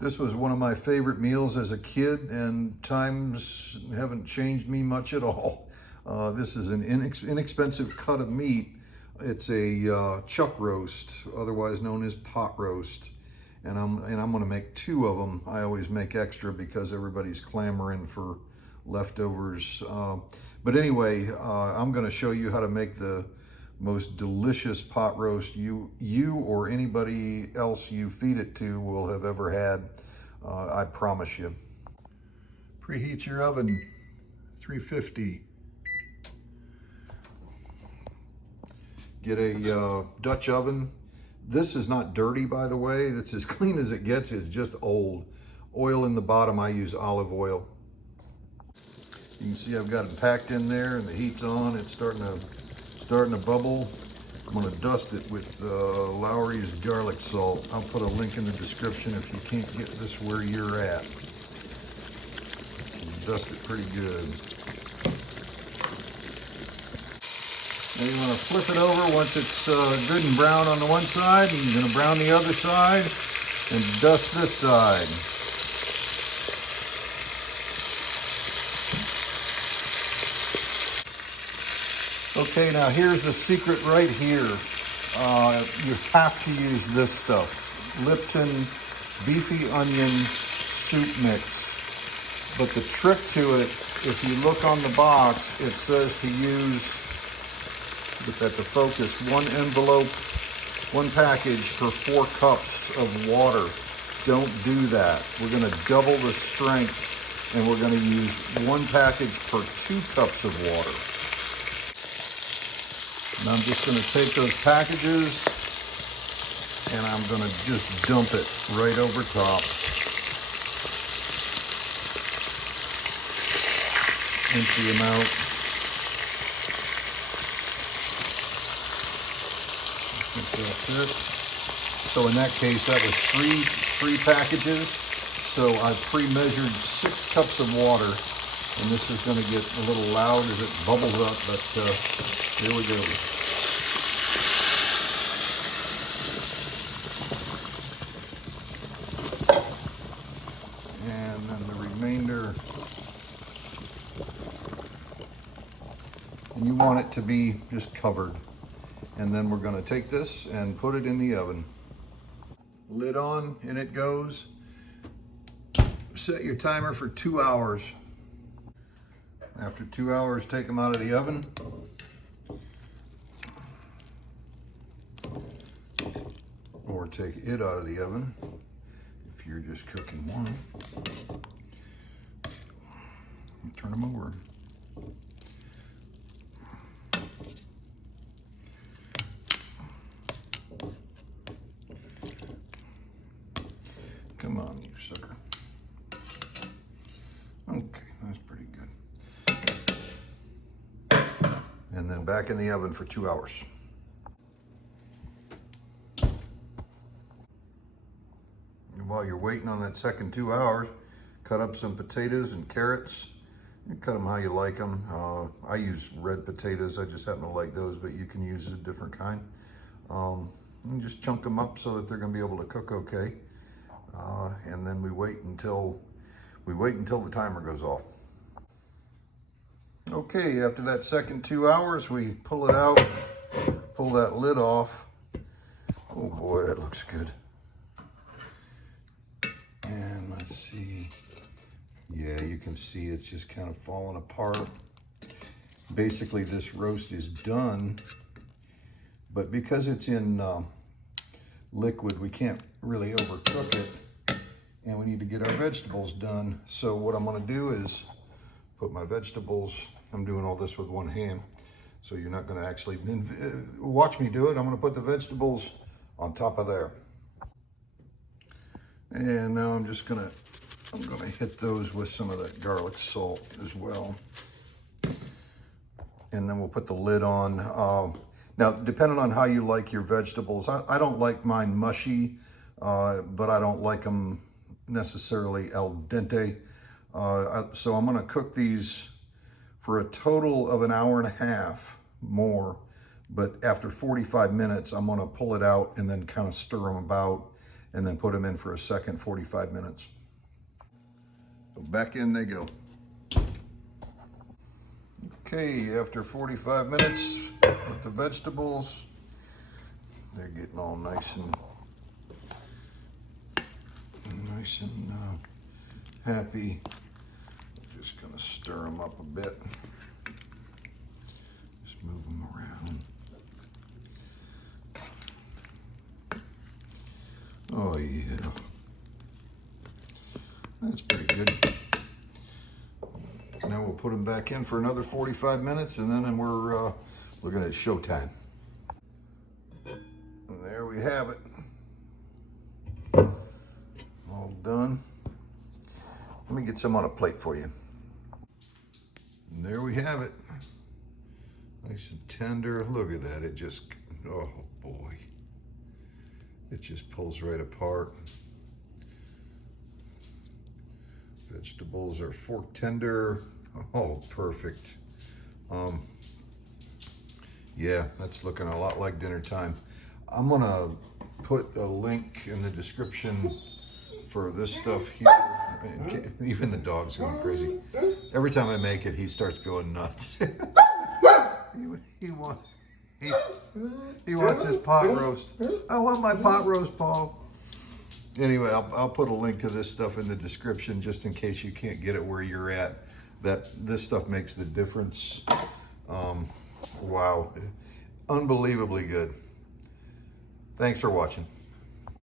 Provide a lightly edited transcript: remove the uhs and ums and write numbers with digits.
This was one of my favorite meals as a kid, and times haven't changed me much at all. This is an inexpensive cut of meat. It's a chuck roast, otherwise known as pot roast. And I'm gonna make 2 of them. I always make extra because everybody's clamoring for leftovers. But anyway, I'm gonna show you how to make the most delicious pot roast you or anybody else you feed it to will have ever had. I promise you. Preheat your oven, 350. Get a Dutch oven. This is not dirty, by the way. It's as clean as it gets. It's just old. Oil in the bottom. I use olive oil. You can see I've got it packed in there and the heat's on. It's starting to bubble. I'm gonna dust it with Lowry's garlic salt. I'll put a link in the description if you can't get this where you're at. Dust it pretty good. Now you wanna flip it over once it's good and brown on the one side, and you're gonna brown the other side and dust this side. Okay, now here's the secret right here. You have to use this stuff. Lipton Beefy Onion Soup Mix. But the trick to it, if you look on the box, it says to use, get that to focus, 1 envelope, 1 package for 4 cups of water. Don't do that. We're gonna double the strength and we're gonna use 1 package for 2 cups of water. And I'm just gonna take those packages and I'm gonna just dump it right over top. Empty them out. I think that's it. So in that case, that was three packages. So I pre-measured 6 cups of water. And this is going to get a little loud as it bubbles up, but here we go. And then the remainder. And you want it to be just covered. And then we're going to take this and put it in the oven. Lid on, and it goes. Set your timer for 2 hours. After 2 hours, take them out of the oven. Or take it out of the oven if you're just cooking one. And turn them over. Come on, you sucker. Okay, that's pretty good. And then back in the oven for 2 hours. And while you're waiting on that second 2 hours, cut up some potatoes and carrots. You cut them how you like them. I use red potatoes. I just happen to like those, but you can use a different kind. And just chunk them up so that they're going to be able to cook okay. And then we wait until the timer goes off. Okay, after that second 2 hours, we pull it out, pull that lid off. Oh boy, that looks good. And let's see. Yeah, you can see it's just kind of falling apart. Basically, this roast is done, but because it's in liquid, we can't really overcook it, and we need to get our vegetables done. So what I'm gonna do is put my vegetables, I'm doing all this with one hand, so you're not gonna actually watch me do it. I'm gonna put the vegetables on top of there. And now I'm gonna hit those with some of that garlic salt as well. And then we'll put the lid on. Now, depending on how you like your vegetables, I don't like mine mushy, but I don't like them necessarily al dente. So I'm gonna cook these for a total of 1.5 hours more, but after 45 minutes, I'm gonna pull it out and then kind of stir them about and then put them in for a second 45 minutes. So back in they go. Okay, after 45 minutes with the vegetables, they're getting all nice and happy. Just gonna stir them up a bit. Just move them around. Oh yeah, that's pretty good. Now we'll put them back in for another 45 minutes, and then we're looking at showtime. And there we have it. All done. Let me get some on a plate for you. And there we have it. Nice and tender. Look at that. It just, oh boy. It just pulls right apart. Vegetables are fork tender. Oh, perfect. Yeah, that's looking a lot like dinner time. I'm gonna put a link in the description for this stuff here. Even the dog's going crazy. Every time I make it, he starts going nuts. he wants his pot roast. I want my pot roast, Paul. Anyway, I'll put a link to this stuff in the description just in case you can't get it where you're at. This stuff makes the difference. Wow, unbelievably good. Thanks for watching.